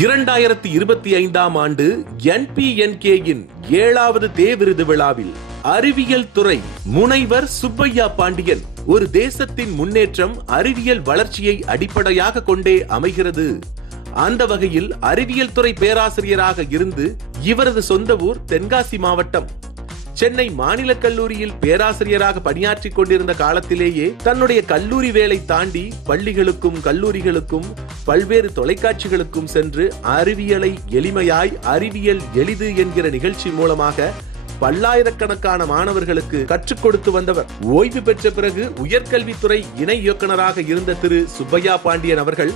2025ஆம் ஆண்டு NPNK-யின் 7வது தே விருது விழாவில் அறிவியல் துறை முனைவர் சுப்பையா பாண்டியன், ஒரு தேசத்தின் முன்னேற்றம் அறிவியல் வளர்ச்சியை அடிப்படையாக கொண்டே அமைகிறது. அந்த வகையில் அறிவியல் துறை பேராசிரியராக இருந்து இவரது சொந்த ஊர் தென்காசி மாவட்டம். சென்னை மாநில கல்லூரியில் பேராசிரியராக பணியாற்றிக் கொண்டிருந்த காலத்திலேயே தன்னுடைய கல்லூரி வேலை தாண்டி பள்ளிகளுக்கும் கல்லூரிகளுக்கும் பல்வேறு தொலைக்காட்சிகளுக்கும் சென்று அறிவியலை எளிமையாய் அறிவியல் எளிது என்கிற நிகழ்ச்சி மூலமாக பல்லாயிரக்கணக்கான மாணவர்களுக்கு கற்றுக் கொடுத்து வந்தவர். ஓய்வு பெற்ற பிறகு உயர்கல்வித்துறை இணை இயக்குநராக இருந்த திரு சுப்பையா பாண்டியன் அவர்கள்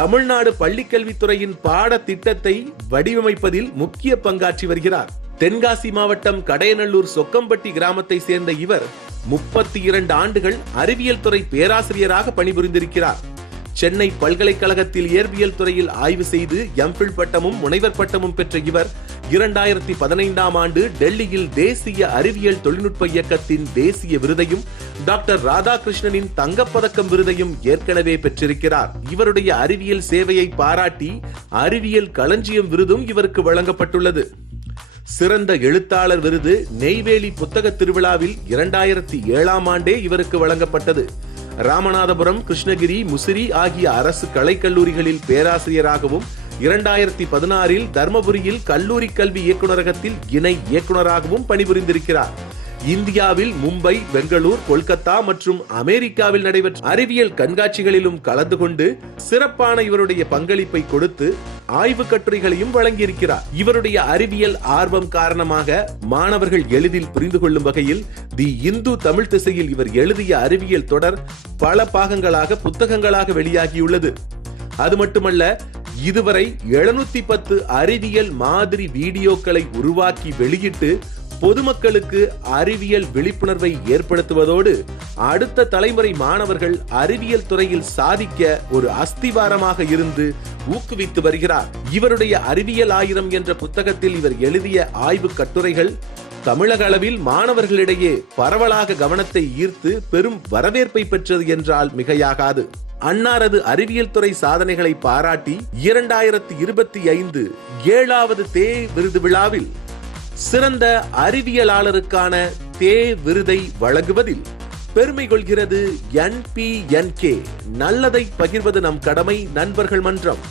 தமிழ்நாடு பள்ளிக்கல்வித்துறையின் பாட திட்டத்தை வடிவமைப்பதில் முக்கிய பங்காற்றி வருகிறார். தென்காசி மாவட்டம் கடையநல்லூர் சொக்கம்பட்டி கிராமத்தை சேர்ந்த இவர் 32 ஆண்டுகள் அறிவியல் துறை பேராசிரியராக பணிபுரிந்திருக்கிறார். சென்னை பல்கலைக்கழகத்தில் இயற்பியல் துறையில் ஆய்வு செய்து எம்பில் பட்டமும் முனைவர் பட்டமும் பெற்ற இவர் 2015ஆம் ஆண்டு டெல்லியில் தேசிய அறிவியல் தொழில்நுட்ப இயக்கத்தின் தேசிய விருதையும் டாக்டர் ராதாகிருஷ்ணனின் தங்கப்பதக்கம் விருதையும் ஏற்கனவே பெற்றிருக்கிறார். இவருடைய அறிவியல் சேவையை பாராட்டி அறிவியல் களஞ்சியம் விருதும் இவருக்கு வழங்கப்பட்டுள்ளது. சிறந்த எழுத்தாளர் விருது நெய்வேலி புத்தக திருவிழாவில் 2007ஆம் ஆண்டே இவருக்கு வழங்கப்பட்டது. ராமநாதபுரம், கிருஷ்ணகிரி, முசிறி ஆகிய அரசு கலைக்கல்லூரிகளில் பேராசிரியராகவும் 2016இல் தர்மபுரியில் கல்லூரி கல்வி இயக்குநரகத்தில் இணை இயக்குநராகவும் பணிபுரிந்திருக்கிறார். இந்தியாவில் மும்பை, பெங்களூர், கொல்கத்தா மற்றும் அமெரிக்காவில் நடைபெற்ற அறிவியல் கண்காட்சிகளிலும் கலந்து கொண்டு சிறப்பான இவருடைய பங்களிப்பை கொடுத்து ஆய்வு கட்டுரைகளையும் வழங்கியிருக்கிறார். இவருடைய அறிவியல் ஆர்வம் காரணமாக மாணவர்கள் எளிதில் புரிந்து கொள்ளும் வகையில் தி இந்து தமிழ் திசையில் இவர் எழுதிய அறிவியல் தொடர் பல பாகங்களாக புத்தகங்களாக வெளியாகியுள்ளது. அது மட்டுமல்ல, இதுவரை 710 அறிவியல் மாதிரி வீடியோக்களை உருவாக்கி வெளியிட்டு பொதுமக்களுக்கு அறிவியல் விழிப்புணர்வை ஏற்படுத்துவதோடு அடுத்த தலைமுறை மாணவர்கள் அறிவியல் துறையில் சாதிக்க ஒரு அஸ்திவாரமாக இருந்து ஊக்குவித்து வருகிறார். இவருடைய அறிவியல் 1000 என்ற புத்தகத்தில் இவர் எழுதிய ஆய்வு கட்டுரைகள் தமிழக அளவில் மாணவர்களிடையே பரவலாக கவனத்தை ஈர்த்து பெரும் வரவேற்பை பெற்றது என்றால் மிகையாகாது. அன்னாரது அறிவியல் துறை சாதனைகளை பாராட்டி 2025 7வது தே விருது விழாவில் சிறந்த அறிவியலாளருக்கான தே விருதை வழங்குவதில் பெருமை கொள்கிறது NPNK. நல்லதை பகிர்வது நம் கடமை. நண்பர்கள் மன்றம்.